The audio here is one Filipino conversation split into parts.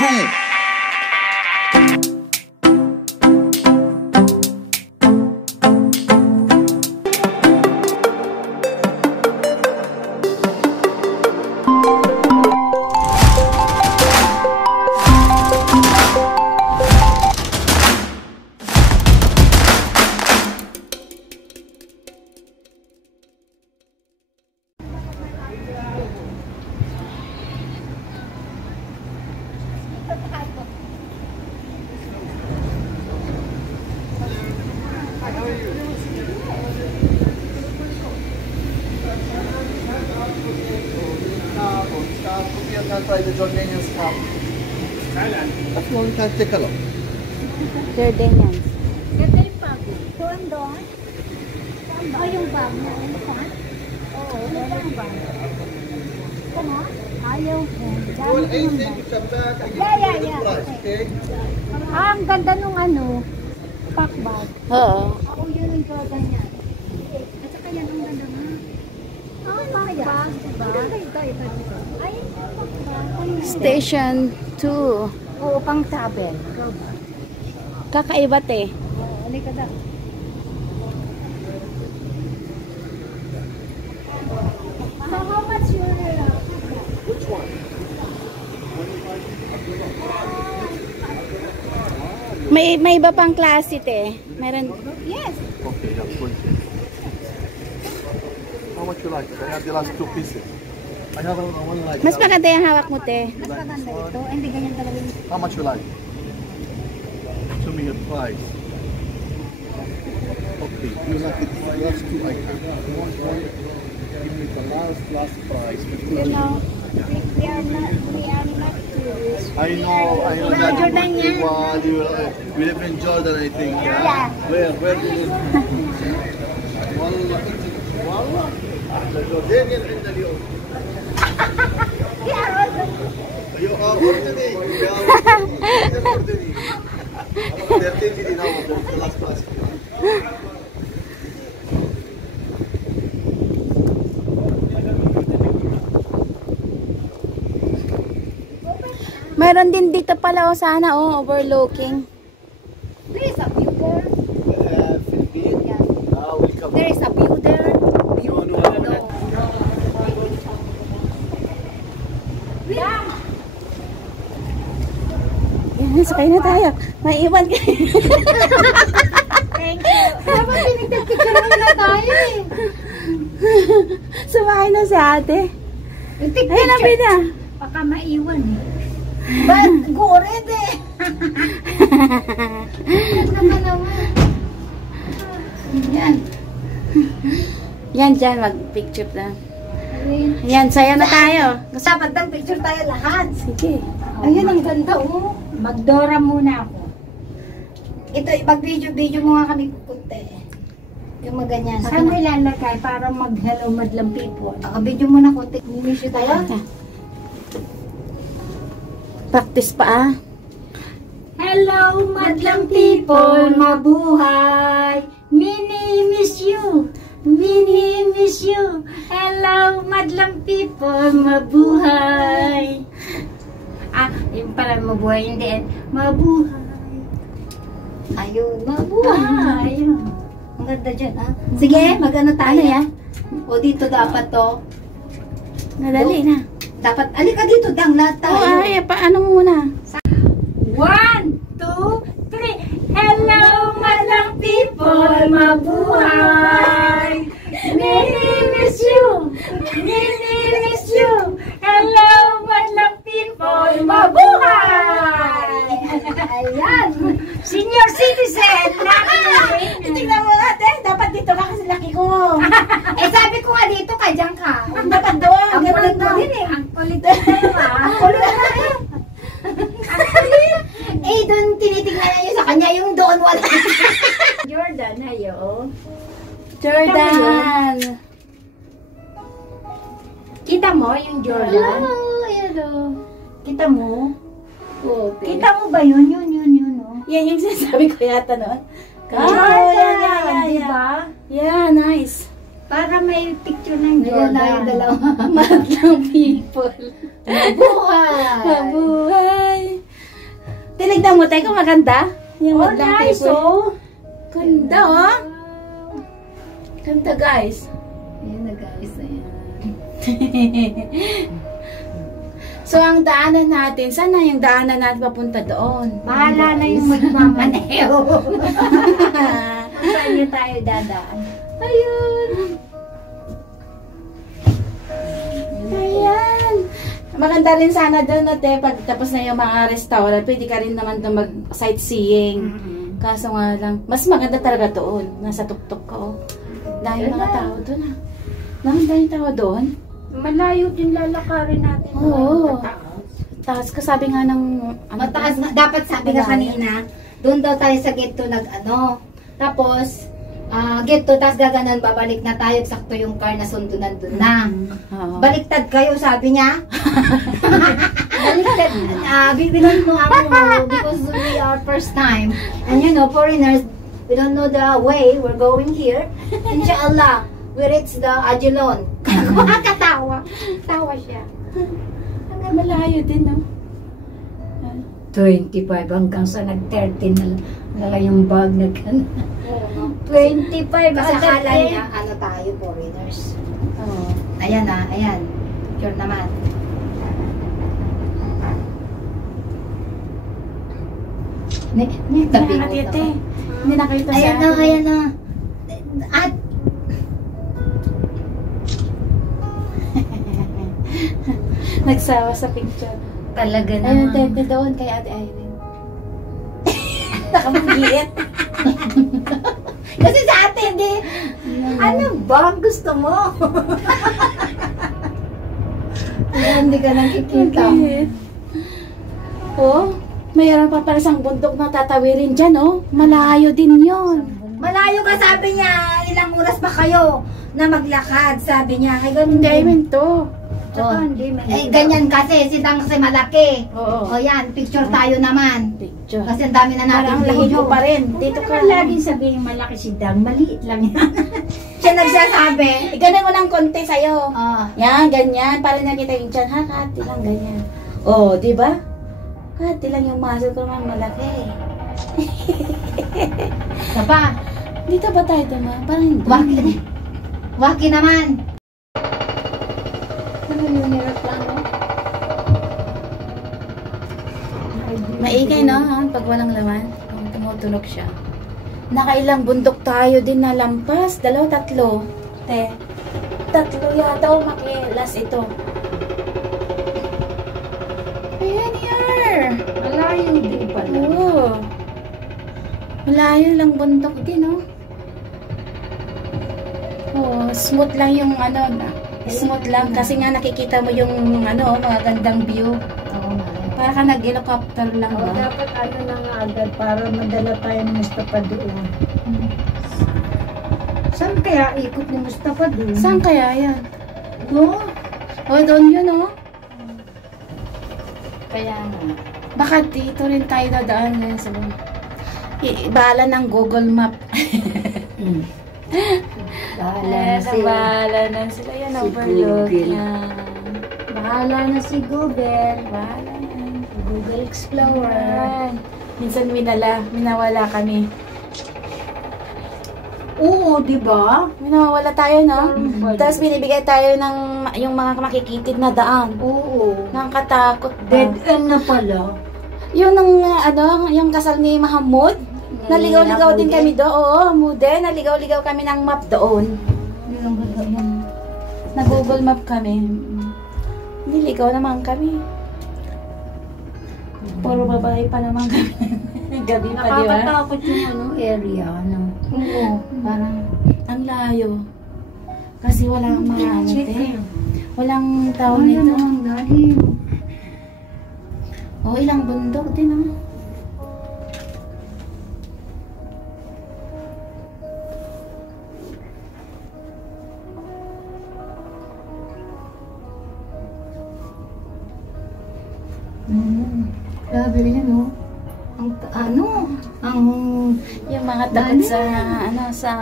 True. Can try the Jordanian scalp. That's one we can take a look. Jordanians. Ganda yung bag. Doon doon? Oh, yung bag na yun. Oo, wala yung bag. Ano? Ayaw ko. Well, anything you come back, I give you the price, okay? Ah, ang ganda nung ano, pack bag. Oo. Ako yun yung Jordan yan. At saka yan ang ganda nga. Ah, pack bag. Diba? Ito. Ay, pack bag. Station 2. Oo, pang travel. Kakaiba te. Oo, halika daw. So, how much your... Which one? May iba pang klase te. Meron. Yes. Okay, that's 20. How much you like? I have the last two pieces. I have one like Mas that. maganda yung hawak mo te. Mas maganda ito. Hindi ganyan talaga yung... How much you like? Show me your price. Okay, you like it. The last two I have. Give me the last price. You know, we are not tourists. I know that Jordan yan. well, you live in Jordan, I think. Yeah. Where do you live? والله أحلى جوردانيان عندنا اليوم. You are ordinary. You are ordinary. They're taking it out of the last class. Meron din dito pala sana overlooking. There is a view there. Philippines. Yeah. Welcome. There is a view there. You want to No. Yeah. Yan, sakay na tayo. Maiiwan kayo. Thank you. Dapat pinagpicture na tayo eh. Sumakay na si ate. Ayun na, Bida. Baka maiwan eh. But, go red eh. naman. Yan. Yan dyan, mag-picture na. Yan, saya na tayo. Dapat ng picture tayo lahat. Sige. Ayun, ang ganda oh. Magdora muna ako. Ito, mag-video mo nga kami kukunti. Yung maganyan. Saan mo ilalagay para mag-hello madlang people? Video mo na kunti. Miss you tayo. Practice pa ah. Hello madlang people, mabuhay. Mini miss you. Mini miss you. Hello madlang people, mabuhay. Ah, yung pala mabuhay, hindi. Mabuhay. Ayun, mabuhay. Ayun. Ang ganda dyan, ha? Sige, mag-ano tayo, ya? O dito dapat to. Nadali na. Dapat, alika dito, dang lahat tayo. Oh, ay, paano muna? 1, 2, 3. Hello, madlang people, mabuhay. Mini miss you. Mini miss you. Hello, madlang people, mabuhay. Ayan. Senior citizen. Tingnan mo ate, dapat dito ka kasi laki ko. Eh, sabi ko nga dito ka, dyan ka. Dapat doon. Ang kulit mo din eh. Ang kulit mo din Ang kulit mo din. Eh, doon tinitignan niyo sa kanya yung doon wala. Jordan, hayo. Jordan. Kita mo yung Jordan? Hello. Kita mo? Okay. Kita mo ba yun? Yun, oh. Yan yung sinasabi ko yata noon. Jordan, di ba? Yeah, nice. Para may picture ng Jordan. Ayan na yung dalawa. Madlang people. Mabuhay! Mabuhay! Tinignan mo tayo kung maganda. Yung Oh, madlang nice, people. oh. Ganda, oh. Ganda, guys. Ayan na, guys. Ayan. So, ang daanan natin, saan na yung daanan natin papunta doon? Bahala na yung magmamaneho. Saan niyo tayo dadaan? Ayun. Ayan. Maganda rin sana doon, no, te, pag tapos na yung mga restaurant, pwede ka rin naman doon mag-sightseeing. Kaso nga lang, mas maganda talaga doon. Nasa tuktok ka, oh. Dahil mga tao doon, ah. Dahil tao doon. Malayo din lalakarin natin. Oo. Taas ka, sabi nga ng... Mataas na. Dapat sabi nga kanina, doon daw tayo sa gate 2 nag-ano. Tapos, gate 2, tapos gaganon, babalik na tayo. Sakto yung car na sundo nandun na. Baliktad kayo, sabi niya. Baliktad. Bibilan mo ako because we are first time. And you know, foreigners, we don't know the way. We're going here. Inshallah, we reach the Ajilon. Katawa. Tawa siya. Malayo din, no? 25 hanggang sa nag-13 na yung bag na gano'n. 25 kasi akala niya, ano tayo, foreigners. Oo. Ayan na, ayan. Picture naman. Tabi mo Ate, to. hindi na kayo to Ayan na, ayan na. At, nagsawa sa picture. talaga Ayun, naman. tete doon kay Ate Irene. Nakamugiit. Kasi sa atin, di, ano ba gusto mo? Hindi ka nakikita. Oh, mayroon pa pala isang bundok na tatawirin dyan, oh. Malayo din yon. Malayo ka, sabi niya. Ilang oras pa kayo na maglakad, sabi niya. Ay, ganun Hindi, din. to. Oh. Eh, ganyan kasi. Sitang kasi malaki. Oo. O yan, picture tayo naman. Picture. Kasi ang dami na natin Parang lahigo pa rin. Dito ka. laging sabihin malaki si Dang, maliit lang yan. Siya nagsasabi. Ganun mo ng konti sa'yo. Oh. Yan, ganyan. Para nakita yung dyan, ha? Kati lang, ganyan. Oh, di ba? Kati lang yung muscle ko naman malaki. Sapa, Dito ba tayo dama? Parang hindi. waki. Waki naman. Ano yung aeroplano? Maingay, no? Pag walang laman. Tumutunog siya. Nakailang bundok tayo din na lampas. 2, 3. Te. 3 yata o makilas ito. Ayan, here. Malayo din pala. Oo. Malayo lang bundok din, no? Oh, smooth lang yung ano, smooth lang kasi nga nakikita mo yung ano, mga gandang view. Oo, Para ka nag-helicopter lang O, ba? dapat ano na nga agad para madala tayo ng Mustafa doon. Saan kaya ikot ni Mustafa doon? Saan kaya yan? No? Oh, doon yun, oh. Kaya nga. Baka dito rin tayo dadaan ngayon sa bahala ng Google Map. Bahala na si... Bahala na sila yan, Si overlook. Google. Yan. Bahala na si Google. Bahala na. Google Explorer. Ayan. Minsan minawala kami. Oo, di ba? Minawala tayo, no? Parang Tapos binibigay tayo ng yung mga makikitid na daan. Oo. Nakakatakot ba? Dead end na pala. Yun ang ano, yung kasal ni Mahamud. Naligaw-ligaw din kami doon. Oo, Mude. Naligaw-ligaw kami ng map doon. Nag-Google Map kami. Niligaw naman kami. Puro babae pa naman kami. Gabi pa, di ba? Nakakatakot yung ano, area. Ano? Oo, parang... Ang layo. Kasi walang mga ano, te. Walang tao Ano nito. ang galing? Oh, ilang bundok din, oh. Grabe rin yun, no? Ang Yung mga takot sa, ano, sa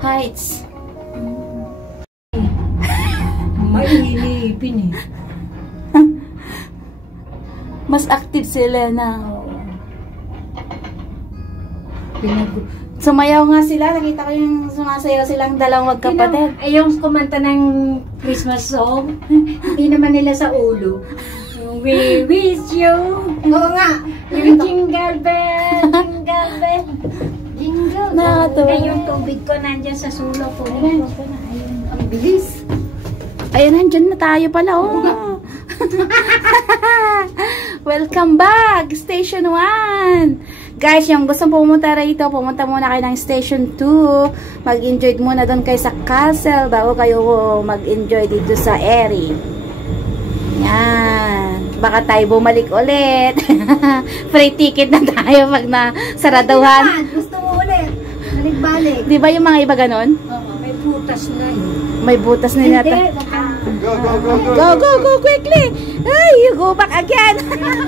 heights. May hilipin eh. Mas active sila na. Sumayaw nga sila. Nakita ko yung sumasayaw silang dalawang magkapatid. Ay, yung kumanta ng Christmas song, hindi naman nila sa ulo. Yung We wish you. Oo nga. Yung jingle bell, jingle bell. Jingle bell. Nakakatuwa. Ay, yung tubig ko nandyan sa sulo ko. Ayun, ang bilis. Ayun, nandyan na tayo pala. Oh. Welcome back! Station 1! Guys, yung gusto pumunta rito, pumunta muna kayo ng Station 2. Mag-enjoy muna doon kayo sa castle bago kayo mag-enjoy dito sa Erie. Yan. Baka tayo bumalik ulit. Free ticket na tayo pag nasaraduhan. Gusto mo ulit. Balik-balik. Di ba yung mga iba ganon? Oo, may putas na yun. May butas na yata. Go, go, go, go. Go, go, go quickly! Ay, you go back again!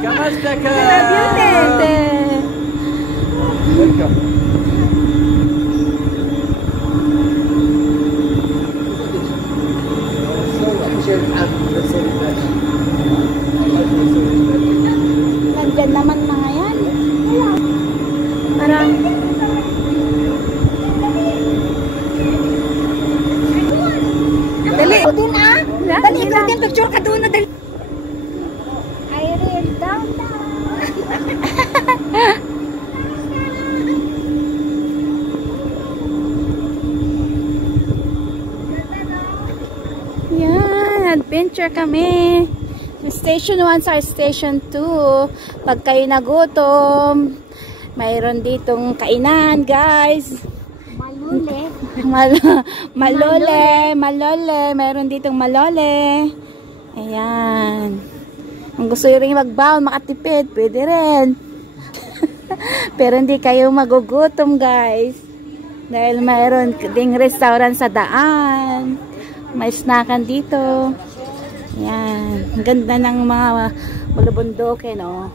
Kamusta ka? Welcome. Nandyan naman mga yan. Parang... Dali! Din ah! Dali, din picture ka doon na dali! Irene, down Yan, adventure kami. Station 1 sa Station 2. Pag kayo nagutom, mayroon ditong kainan, guys. Maluli. Malole. Mayroon ditong malole. Ayan. Kung gusto nyo rin magbaon, makatipid, pwede rin. Pero hindi kayo magugutom, guys. Dahil mayroon ding restaurant sa daan. May snackan dito. Ayan. Ang ganda ng mga bulubundoke, no?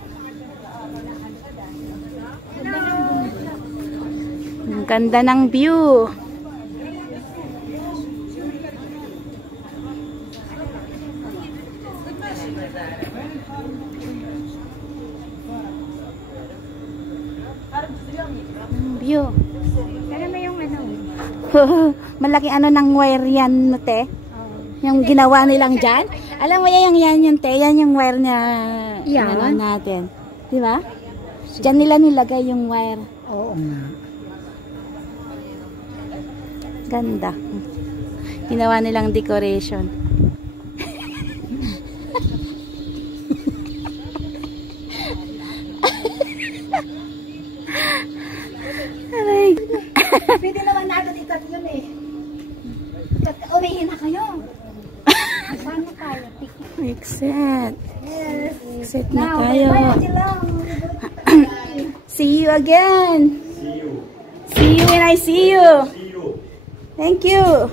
Ang ganda ng view. View. Kaya na yung ano. Malaki ano ng wire yan, no, te? Yung ginawa nilang dyan. Alam mo yan, yung te, yan yung wire na Yan. ano natin. Di ba? Diyan nila nilagay yung wire. Oo nga. Ganda. Ginawa nilang decoration. Aray. Pwede naman natin ikat yun eh. Umihin na kayo. Saan na tayo? Exit. Yes. Exit na Now, tayo. bye-bye lang. See you again. See you when I see you. Thank you.